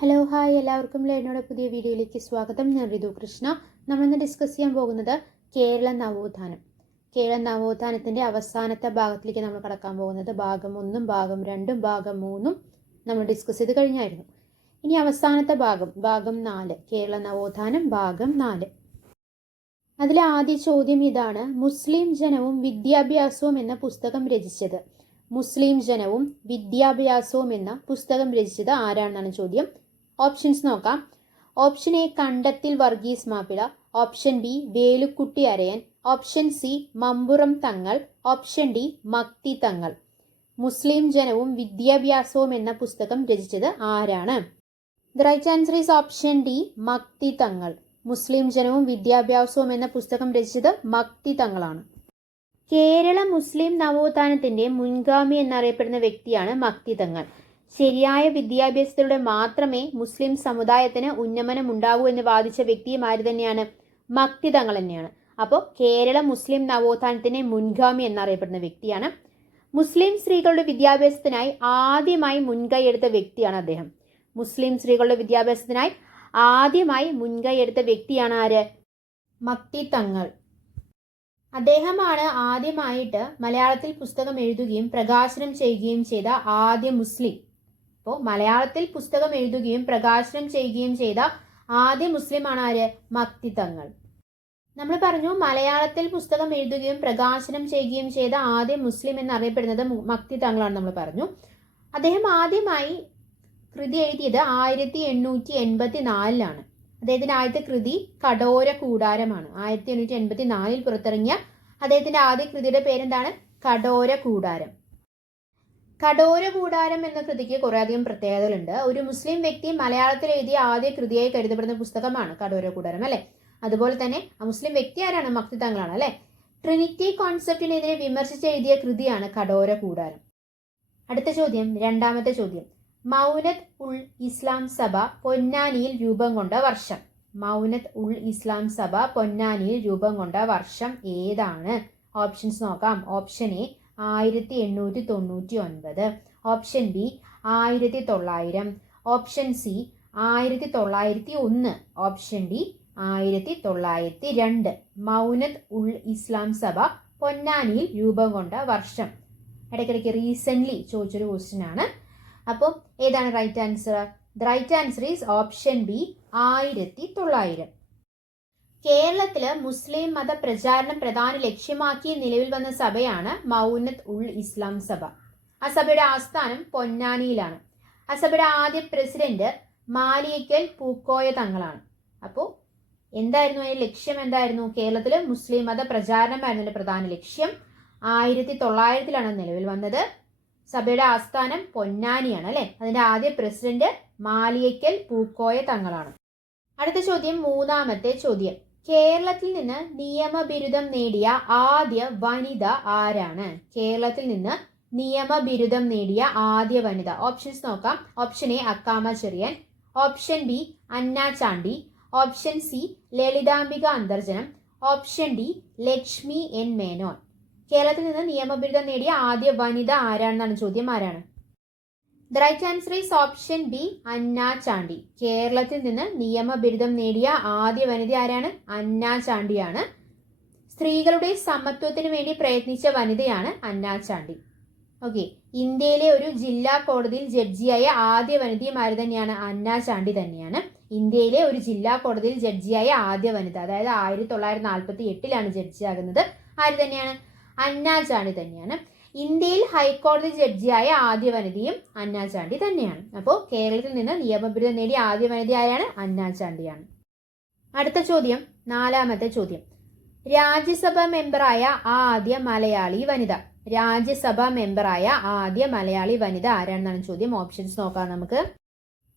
Hello hi എല്ലാവർക്കും ലേണയുടെ പുതിയ വീഡിയോയിലേക്ക് സ്വാഗതം. ഞാൻ ഋതു കൃഷ്ണ. നമ്മളിന്ന് ഡിസ്കസ് ചെയ്യാൻ പോകുന്നത് കേരള നവോത്ഥാനം. കേരള നവോത്ഥാനത്തിൻ്റെ അവസാനത്തെ ഭാഗത്തിലേക്ക് നമ്മൾ കടക്കാൻ പോകുന്നത് ഭാഗം 1, ഭാഗം 2, ഭാഗം 3 നമ്മൾ ഡിസ്കസ് ചെയ്ത് കഴിഞ്ഞായിരുന്നു. ഇനി അവസാനത്തെ ഭാഗം 4, കേരള നവോത്ഥാനം ഭാഗം 4. അതിലെ ആദ്യ ചോദ്യം ഇതാണ്: മുസ്ലിം ജനവും വിദ്യാഭ്യാസവും എന്ന പുസ്തകം രചിച്ചത്. മുസ്ലിം ജനവും വിദ്യാഭ്യാസവും എന്ന പുസ്തകം രചിച്ചത് ആരാണെന്നാണ് ചോദ്യം. ഓപ്ഷൻസ് നോക്കാം. Option A Kandathil Varghese Mappila, option B Velukutty Arayan, option C Mampuram Thangal, option D Makti Thangal. മുസ്ലിം ജനവും വിദ്യാഭ്യാസവും എന്ന പുസ്തകം രചിച്ചത് ആരാണ്? The right answer is option D Makti Thangal. മുസ്ലിം ജനവും വിദ്യാഭ്യാസവും എന്ന പുസ്തകം രചിച്ചത് മക്തി തങ്ങളാണ്. കേരള മുസ്ലിം നവോത്ഥാനത്തിന്റെ മുൻഗാമി എന്നറിയപ്പെടുന്ന വ്യക്തിയാണ് മക്തി തങ്ങൾ. ശരിയായ വിദ്യാഭ്യാസത്തിലൂടെ മാത്രമേ മുസ്ലിം സമുദായത്തിന് ഉന്നമനം ഉണ്ടാകൂ എന്ന് വാദിച്ച വ്യക്തിയും ആര് തന്നെയാണ്? മക്തി തങ്ങൾ തന്നെയാണ്. അപ്പോൾ കേരള മുസ്ലിം നവോത്ഥാനത്തിന്റെ മുൻഗാമി എന്നറിയപ്പെടുന്ന വ്യക്തിയാണ്. മുസ്ലിം സ്ത്രീകളുടെ വിദ്യാഭ്യാസത്തിനായി ആദ്യമായി മുൻകൈ എടുത്ത വ്യക്തിയാണ് അദ്ദേഹം. മുസ്ലിം സ്ത്രീകളുടെ വിദ്യാഭ്യാസത്തിനായി ആദ്യമായി മുൻകൈ എടുത്ത വ്യക്തിയാണ് ആര്? മക്തി തങ്ങൾ. അദ്ദേഹമാണ് ആദ്യമായിട്ട് മലയാളത്തിൽ പുസ്തകം എഴുതുകയും പ്രകാശനം ചെയ്യുകയും ചെയ്ത ആദ്യ മുസ്ലിം. അപ്പോൾ മലയാളത്തിൽ പുസ്തകം എഴുതുകയും പ്രകാശനം ചെയ്യുകയും ചെയ്ത ആദ്യ മുസ്ലിമാണ് ആര്? മക്തി തങ്ങൾ. നമ്മൾ പറഞ്ഞു മലയാളത്തിൽ പുസ്തകം എഴുതുകയും പ്രകാശനം ചെയ്യുകയും ചെയ്ത ആദ്യ മുസ്ലിം എന്നറിയപ്പെടുന്നത് മക്തി തങ്ങളാണ് നമ്മൾ പറഞ്ഞു. അദ്ദേഹം ആദ്യമായി കൃതി എഴുതിയത് 1884 അദ്ദേഹത്തിന്റെ ആദ്യത്തെ കൃതി കടോര കൂടാരമാണ്. 1884 പുറത്തിറങ്ങിയ അദ്ദേഹത്തിന്റെ ആദ്യ കൃതിയുടെ പേരെന്താണ്? കടോര കൂടാരം. കടോര കൂടാരം എന്ന കൃതിക്ക് കുറേ അധികം പ്രത്യേകതകളുണ്ട്. ഒരു മുസ്ലിം വ്യക്തി മലയാളത്തിൽ എഴുതിയ ആദ്യ കൃതിയായി കരുതപ്പെടുന്ന പുസ്തകമാണ് കടോര കൂടാരം, അല്ലെ? അതുപോലെ തന്നെ ആ മുസ്ലിം വ്യക്തി ആരാണ്? മക്തി തങ്ങളാണ്, അല്ലെ? ട്രിനിറ്റി കോൺസെപ്റ്റിനെതിരെ വിമർശിച്ച് എഴുതിയ കൃതിയാണ് കടോര കൂടാരം. അടുത്ത ചോദ്യം, രണ്ടാമത്തെ ചോദ്യം: മൗനത്ത് ഉൾ ഇസ്ലാം സഭ പൊന്നാനിയിൽ രൂപം കൊണ്ട വർഷം. മൗനത്ത് ഉൾ ഇസ്ലാം സഭ പൊന്നാനിയിൽ രൂപം കൊണ്ട വർഷം ഏതാണ്? ഓപ്ഷൻസ് നോക്കാം. Option A 1899, option B 1900, option C 1901, option D 1902. മൗനത്ത് ഉൾ ഇസ്ലാം സഭ പൊന്നാനിയിൽ രൂപം കൊണ്ട വർഷം. ഇടയ്ക്കിടയ്ക്ക് റീസെന്റ് ചോദിച്ചൊരു ക്വസ്റ്റ്യൻ ആണ്. അപ്പോൾ ഏതാണ് right answer? The right answer is option B 1900. കേരളത്തില് മുസ്ലിം മത പ്രചാരണം പ്രധാന ലക്ഷ്യമാക്കി നിലവിൽ വന്ന സഭയാണ് മൗനത്ത് ഉൾ ഇസ്ലാം സഭ. ആ സഭയുടെ ആസ്ഥാനം പൊന്നാനിയിലാണ്. ആ സഭയുടെ ആദ്യ പ്രസിഡന്റ് മാലിയക്കൽ പൂക്കോയ തങ്ങളാണ്. അപ്പോൾ എന്തായിരുന്നു അതിന്റെ ലക്ഷ്യം? എന്തായിരുന്നു? കേരളത്തില് മുസ്ലിം മത പ്രചാരണമായിരുന്നു പ്രധാന ലക്ഷ്യം. 1900 നിലവിൽ വന്നത്. സഭയുടെ ആസ്ഥാനം പൊന്നാനിയാണ്, അല്ലെ? അതിന്റെ ആദ്യ പ്രസിഡന്റ് മാലിയക്കൽ പൂക്കോയ തങ്ങളാണ്. അടുത്ത ചോദ്യം, മൂന്നാമത്തെ ചോദ്യം: കേരളത്തിൽ നിന്ന് നിയമബിരുദം നേടിയ ആദ്യ വനിത ആരാണ്? കേരളത്തിൽ നിന്ന് നിയമബിരുദം നേടിയ ആദ്യ വനിത. ഓപ്ഷൻസ് നോക്കാം. Option A Akkamma Cheriyan, option B Anna Chandy, option C Lalithambika Antharjanam, option D Lakshmi N Menon. കേരളത്തിൽ നിന്ന് നിയമബിരുദം നേടിയ ആദ്യ വനിത ആരാണെന്നാണ് ചോദ്യം. ആരാണ്? The right answer is option B Anna Chandy. കേരളത്തിൽ നിന്ന് നിയമബിരുദം നേടിയ ആദ്യ വനിത ആരാണ്? അന്ന ചാണ്ടിയാണ്. സ്ത്രീകളുടെ സമത്വത്തിന് വേണ്ടി പ്രയത്നിച്ച വനിതയാണ് അന്ന ചാണ്ടി. ഓക്കെ, ഇന്ത്യയിലെ ഒരു ജില്ലാ കോടതിയിൽ ജഡ്ജിയായ ആദ്യ വനിതയും ആര് തന്നെയാണ്? അന്ന ചാണ്ടി തന്നെയാണ്. ഇന്ത്യയിലെ ഒരു ജില്ലാ കോടതിയിൽ ജഡ്ജിയായ ആദ്യ വനിത, അതായത് 1948 ജഡ്ജിയാകുന്നത് ആര് തന്നെയാണ്? അന്ന ചാണ്ടി തന്നെയാണ്. ഇന്ത്യയിൽ ഹൈക്കോടതി ജഡ്ജിയായ ആദ്യ വനിതയും അന്ന ചാണ്ടി തന്നെയാണ്. അപ്പോൾ കേരളത്തിൽ നിന്ന് നിയമബിരുദം നേടിയ ആദ്യ വനിത ആരാണ്? അന്ന ചാണ്ടിയാണ്. അടുത്ത ചോദ്യം, നാലാമത്തെ ചോദ്യം: രാജ്യസഭാ മെമ്പറായ ആദ്യ മലയാളി വനിത. രാജ്യസഭാ മെമ്പറായ ആദ്യ മലയാളി വനിത ആരാണെന്നാണ് ചോദ്യം. ഓപ്ഷൻസ് നോക്കാം നമുക്ക്.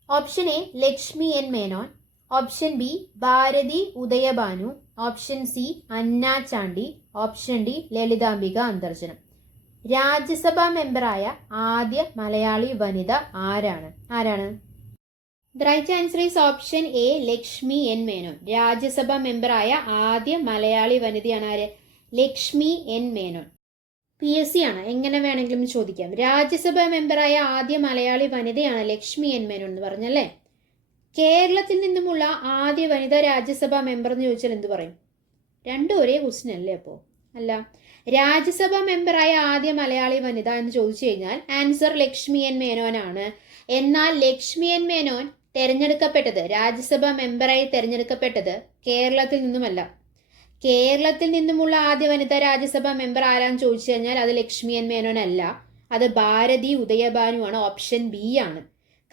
Option A Lakshmi N Menon, option B Bharathi Udayabhanu, option C Anna Chandy, option D Lalithambika Antharjanam. രാജ്യസഭാ മെമ്പറായ ആദ്യ മലയാളി വനിത ആരാണ്? The right answer is option A Lakshmi N Menon. രാജ്യസഭാ മെമ്പറായ ആദ്യ മലയാളി വനിതയാണ് ആര്? ലക്ഷ്മി എൻ മേനോൻ. PSC ആണ്, എങ്ങനെ വേണമെങ്കിലും ചോദിക്കാം. രാജ്യസഭാ മെമ്പറായ ആദ്യ മലയാളി വനിതയാണ് ലക്ഷ്മി എൻ മേനോൻ എന്ന് പറഞ്ഞല്ലേ. കേരളത്തിൽ നിന്നുമുള്ള ആദ്യ വനിതാ രാജ്യസഭാ മെമ്പർ എന്ന് ചോദിച്ചാൽ എന്ത് പറയും? രണ്ടും ഒരേ ക്വസ്റ്റ്യൻ അല്ലേ? അപ്പോൾ അല്ല. രാജ്യസഭാ മെമ്പറായ ആദ്യ മലയാളി വനിത എന്ന് ചോദിച്ചു കഴിഞ്ഞാൽ ആൻസർ ലക്ഷ്മി എൻ മേനോൻ ആണ്. എന്നാൽ ലക്ഷ്മി എൻ മേനോൻ തെരഞ്ഞെടുക്കപ്പെട്ടത്, രാജ്യസഭാ മെമ്പറായി തെരഞ്ഞെടുക്കപ്പെട്ടത് കേരളത്തിൽ നിന്നുമല്ല. കേരളത്തിൽ നിന്നുമുള്ള ആദ്യ വനിതാ രാജ്യസഭാ മെമ്പർ ആരാന്ന് ചോദിച്ചു കഴിഞ്ഞാൽ അത് ലക്ഷ്മി എൻ മേനോൻ അല്ല, അത് ഭാരതി ഉദയഭാനു ആണ്. ഓപ്ഷൻ ബി ആണ്.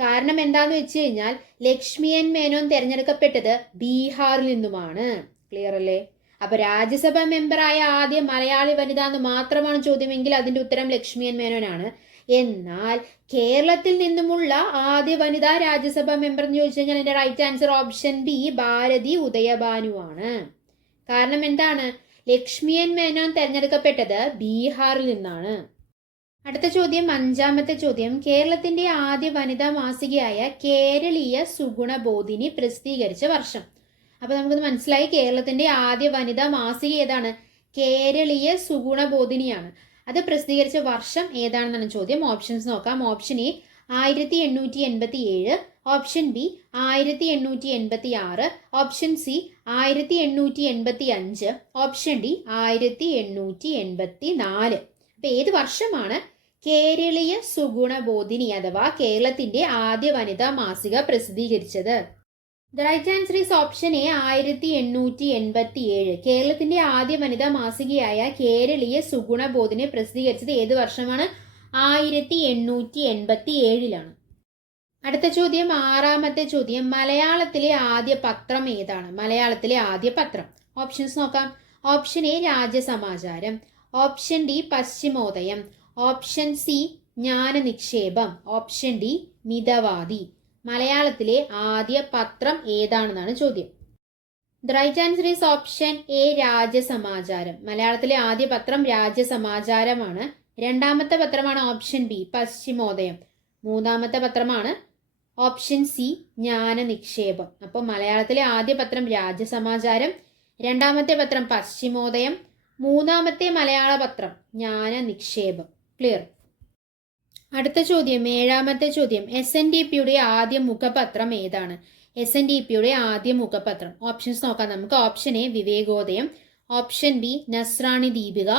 കാരണം എന്താന്ന് വെച്ച് കഴിഞ്ഞാൽ ലക്ഷ്മി എൻ മേനോൻ തെരഞ്ഞെടുക്കപ്പെട്ടത് ബീഹാറിൽ നിന്നുമാണ്. ക്ലിയർ അല്ലേ? അപ്പൊ രാജ്യസഭാ മെമ്പറായ ആദ്യ മലയാളി വനിത എന്ന് മാത്രമാണ് ചോദ്യമെങ്കിൽ അതിന്റെ ഉത്തരം ലക്ഷ്മി എൻ മേനോനാണ്. എന്നാൽ കേരളത്തിൽ നിന്നുമുള്ള ആദ്യ വനിതാ രാജ്യസഭാ മെമ്പർ എന്ന് ചോദിച്ചു കഴിഞ്ഞാൽ എന്റെ right answer option B Bharathi Udayabhanu ആണ്. കാരണം എന്താണ്? ലക്ഷ്മി എൻ മേനോൻ തെരഞ്ഞെടുക്കപ്പെട്ടത് ബീഹാറിൽ നിന്നാണ്. അടുത്ത ചോദ്യം, അഞ്ചാമത്തെ ചോദ്യം. കേരളത്തിന്റെ ആദ്യ വനിതാ മാസികയായ കേരളീയ സുഗുണബോധിനി പ്രസിദ്ധീകരിച്ച വർഷം. അപ്പൊ നമുക്കൊന്ന് മനസ്സിലായി, കേരളത്തിന്റെ ആദ്യ വനിതാ മാസിക ഏതാണ്? കേരളീയ സുഗുണബോധിനിയാണ്. അത് പ്രസിദ്ധീകരിച്ച വർഷം ഏതാണെന്നാണ് ചോദ്യം. ഓപ്ഷൻസ് നോക്കാം. Option A 1887, option B 1886, option C 1885, option D 1884. അപ്പൊ ഏത് വർഷമാണ് കേരളീയ സുഗുണബോധിനി അഥവാ കേരളത്തിന്റെ ആദ്യ വനിതാ മാസിക പ്രസിദ്ധീകരിച്ചത്? The right answer is option A 1887. കേരളത്തിന്റെ ആദ്യ വനിതാ മാസികയായ കേരളീയ സുഗുണബോധിനി പ്രസിദ്ധീകരിച്ചത് ഏത് വർഷമാണ്? 1887. അടുത്ത ചോദ്യം, ആറാമത്തെ ചോദ്യം. മലയാളത്തിലെ ആദ്യ പത്രം ഏതാണ്? മലയാളത്തിലെ ആദ്യ പത്രം. ഓപ്ഷൻസ് നോക്കാം. Option A Rajyasamacharam, option D Paschimodayam, option C Jnananikshepam, option D Mithavadi. മലയാളത്തിലെ ആദ്യ പത്രം ഏതാണെന്നാണ് ചോദ്യം. The right answer is option A Rajyasamacharam. മലയാളത്തിലെ ആദ്യ പത്രം രാജ്യസമാചാരമാണ്. രണ്ടാമത്തെ പത്രമാണ് ഓപ്ഷൻ ബി പശ്ചിമോദയം. മൂന്നാമത്തെ പത്രമാണ് ഓപ്ഷൻ സി ജ്ഞാനനിക്ഷേപം. അപ്പോൾ മലയാളത്തിലെ ആദ്യ പത്രം രാജ്യസമാചാരം, രണ്ടാമത്തെ പത്രം പശ്ചിമോദയം, മൂന്നാമത്തെ മലയാള പത്രം ജ്ഞാനനിക്ഷേപം. ക്ലിയർ? അടുത്ത ചോദ്യം, ഏഴാമത്തെ ചോദ്യം. SNDPയുടെ ആദ്യ മുഖപത്രം ഏതാണ്? SNDPയുടെ ആദ്യ മുഖപത്രം. ഓപ്ഷൻസ് നോക്കാം നമുക്ക്. Option A Vivekodayam, option B Nasrani Deepika,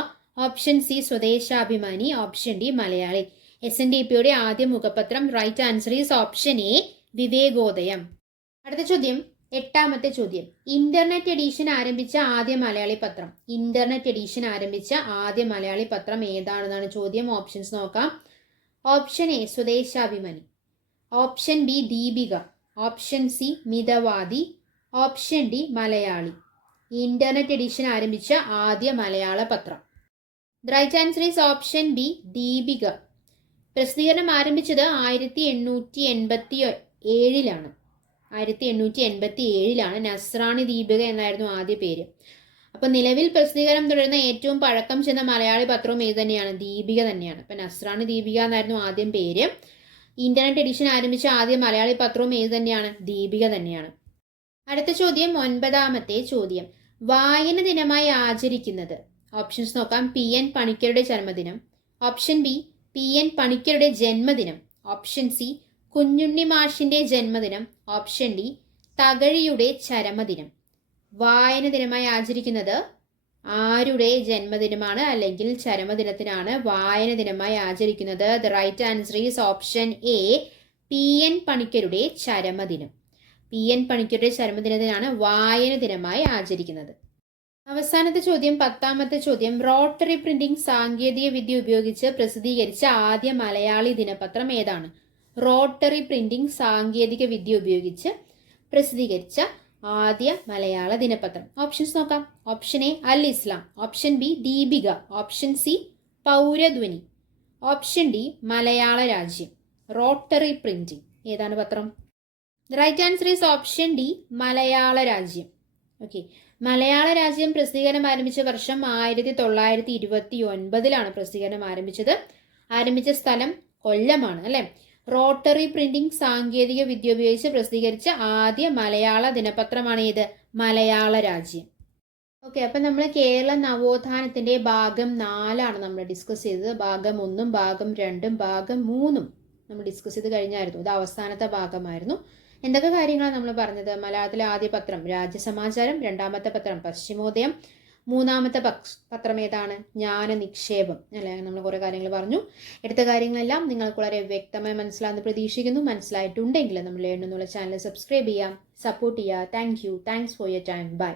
option C Swadeshabhimani, option D Malayali. SNDPയുടെ ആദ്യ മുഖപത്രം. Right answer is option A Vivekodayam. അടുത്ത ചോദ്യം, എട്ടാമത്തെ ചോദ്യം. ഇന്റർനെറ്റ് എഡിഷൻ ആരംഭിച്ച ആദ്യ മലയാളി പത്രം. ഇന്റർനെറ്റ് എഡിഷൻ ആരംഭിച്ച ആദ്യ മലയാളി പത്രം ഏതാണെന്നാണ് ചോദ്യം. ഓപ്ഷൻസ് നോക്കാം. Option A Swadeshabhimani, option B Deepika, option C Mithavadi, option D Malayali. Internet edition ആരംഭിച്ച ആദ്യ മലയാള പത്രം. The right answer is option B Deepika. പ്രസിദ്ധീകരണം ആരംഭിച്ചത് 1887. 1887 നസ്രാണി ദീപിക എന്നായിരുന്നു ആദ്യ പേര്. അപ്പൊ നിലവിൽ പ്രസിദ്ധീകരണം തുടരുന്ന ഏറ്റവും പഴക്കം ചെന്ന മലയാളി പത്രവും ഇത് തന്നെയാണ്, ദീപിക തന്നെയാണ്. അപ്പൊ നസ്രാണി ദീപിക എന്നായിരുന്നു ആദ്യം പേര്. ഇന്റർനെറ്റ് എഡിഷൻ ആരംഭിച്ച ആദ്യ മലയാളി പത്രവും ഏത് തന്നെയാണ്, ദീപിക തന്നെയാണ്. അടുത്ത ചോദ്യം, ഒൻപതാമത്തെ ചോദ്യം. വായന ദിനമായി ആചരിക്കുന്നത്. ഓപ്ഷൻസ് നോക്കാം. PN പണിക്കരുടെ ജന്മദിനം, ഓപ്ഷൻ ബി PN പണിക്കരുടെ ജന്മദിനം, ഓപ്ഷൻ സി കുഞ്ഞുണ്ണി മാഷിന്റെ ജന്മദിനം, ഓപ്ഷൻ ഡി തകഴിയുടെ ചരമദിനം. വായന ദിനമായി ആചരിക്കുന്നത് ആരുടെ ജന്മദിനമാണ് അല്ലെങ്കിൽ ചരമദിനത്തിനാണ് വായന ദിനമായി ആചരിക്കുന്നത്? The right answer is option A PN പണിക്കരുടെ ചരമദിനം. PN പണിക്കരുടെ ചരമദിനത്തിനാണ് വായന ദിനമായി ആചരിക്കുന്നത്. അവസാനത്തെ ചോദ്യം, പത്താമത്തെ ചോദ്യം. റോട്ടറി പ്രിന്റിംഗ് സാങ്കേതിക വിദ്യ ഉപയോഗിച്ച് പ്രസിദ്ധീകരിച്ച ആദ്യ മലയാളി ദിനപത്രം ഏതാണ്? റോട്ടറി പ്രിന്റിംഗ് സാങ്കേതിക വിദ്യ ഉപയോഗിച്ച് പ്രസിദ്ധീകരിച്ച ആദ്യ മലയാള ദിനപത്രം. ഓപ്ഷൻസ് നോക്കാം. Option A Al Islam, option B Deepika, option C Pouradhwani, option D Malayala Rajyam. Rotary printing ഏതാണ് പത്രം? Right answer is option D Malayala Rajyam. Okay, മലയാള രാജ്യം പ്രസിദ്ധീകരണം ആരംഭിച്ച വർഷം 1929 പ്രസിദ്ധീകരണം ആരംഭിച്ചത്. ആരംഭിച്ച സ്ഥലം കൊല്ലമാണ് അല്ലെ. റോട്ടറി പ്രിന്റിംഗ് സാങ്കേതിക വിദ്യ ഉപയോഗിച്ച് പ്രസിദ്ധീകരിച്ച ആദ്യ മലയാള ദിനപത്രമാണ് ഏത്? മലയാള രാജ്യം. ഓക്കെ, അപ്പൊ നമ്മൾ കേരള നവോത്ഥാനത്തിന്റെ ഭാഗം 4 നമ്മൾ ഡിസ്കസ് ചെയ്തത്. ഭാഗം 1, ഭാഗം 2, ഭാഗം 3 നമ്മൾ ഡിസ്കസ് ചെയ്ത് കഴിഞ്ഞായിരുന്നു. ഇത് അവസാനത്തെ ഭാഗമായിരുന്നു. എന്തൊക്കെ കാര്യങ്ങളാണ് നമ്മൾ പറഞ്ഞത്? മലയാളത്തിലെ ആദ്യ പത്രം രാജ്യസമാചാരം, രണ്ടാമത്തെ പത്രം പശ്ചിമോദയം, മൂന്നാമത്തെ പത്രം ഏതാണ്? ജ്ഞാനനിക്ഷേപം അല്ലേ? നമ്മൾ കുറേ കാര്യങ്ങൾ പറഞ്ഞു. എടുത്ത കാര്യങ്ങളെല്ലാം നിങ്ങൾക്ക് വളരെ വ്യക്തമായി മനസ്സിലാകുന്ന പ്രതീക്ഷിക്കുന്നു. മനസ്സിലായിട്ടുണ്ടെങ്കിൽ നമ്മൾ എന്നുള്ള ചാനൽ സബ്സ്ക്രൈബ് ചെയ്യാം, സപ്പോർട്ട് ചെയ്യുക. Thanks for your time. By.